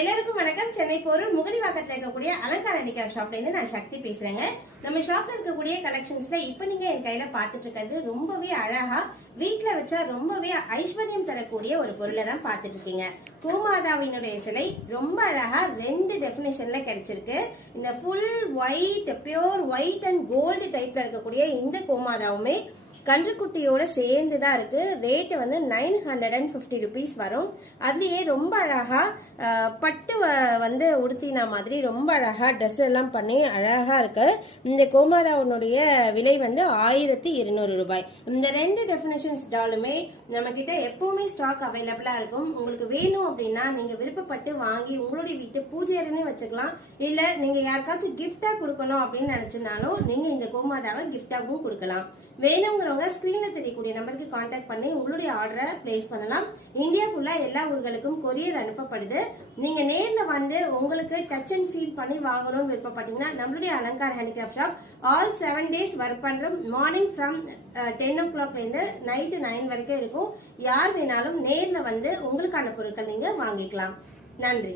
எல்லாருக்கும் வணக்கம். சென்னை போரூர் முகலிவாக்கத்தில் இருக்கக்கூடிய அலங்கார ஹேண்டிகிராஃப்ட் ஷாப்ல இருந்து நான் சக்தி பேசுறேங்க. நம்ம ஷாப்ல இருக்கக்கூடிய கலெக்ஷன்ஸ்ல இப்ப நீங்க என் கையில பாத்துட்டு இருக்கிறது ரொம்பவே அழகா வீட்டுல வச்சா ரொம்பவே ஐஸ்வர்யம் தரக்கூடிய ஒரு பொருளை தான் பாத்துட்டு இருக்கீங்க. கோமாதாவினுடைய சிலை ரொம்ப அழகா ரெண்டு டெபினிஷன்ல கிடைச்சிருக்கு. இந்த full white, pure white and gold டைப்ல இருக்கக்கூடிய இந்த கோமாதாவுமே கன்றுக்குட்டியோட சேர்ந்து தான் இருக்கு. ரேட்டு வந்து 950 rupees வரும். அதுலயே ரொம்ப அழகா பட்டு வந்து உடுத்தின மாதிரி ரொம்ப அழகா ட்ரெஸ் எல்லாம் பண்ணி அழகா இருக்கு. இந்த கோமாதாவுடைய விலை வந்து 1200 ரூபாய். இந்த ரெண்டு டெஃபினேஷன்ஸ் டாலுமே நம்ம கிட்ட எப்பவுமே ஸ்டாக் அவைலபிளா இருக்கும். உங்களுக்கு வேணும் அப்படின்னா நீங்க விருப்பப்பட்டு வாங்கி உங்களுடைய வீட்டு பூஜை அறைன்னு வச்சுக்கலாம். இல்ல நீங்க யாருக்காச்சும் கிஃப்டா கொடுக்கணும் அப்படின்னு நினைச்சனாலும் நீங்க இந்த கோமாதாவை கிஃப்டாவும் கொடுக்கலாம். வேணுங்கிறவங்க ஸ்கிரீன்ல தெரியக்கூடிய நம்பருக்கு கான்டாக்ட் பண்ணி உங்களுடைய ஆர்டரை பிளேஸ் பண்ணலாம். இந்தியா ஃபுல்லா எல்லா ஊர்களுக்கும் கொரியர் அனுப்பப்படுது. நீங்க நேர்ல வந்து உங்களுக்கு டச் அண்ட் ஃபீல் பண்ணி வாங்கணும்னு விருப்பப்பட்டீங்கன்னா நம்மளுடைய Alankar handicraft shop all 7 days work பண்றோம். மார்னிங் ஃப்ரம் 10 o'clock இருந்து நைட்டு 9 வரைக்கும் இருக்கும். யார் வேணாலும் நேர்ல வந்து உங்களுக்கான பொருட்கள் நீங்க வாங்கிக்கலாம். நன்றி.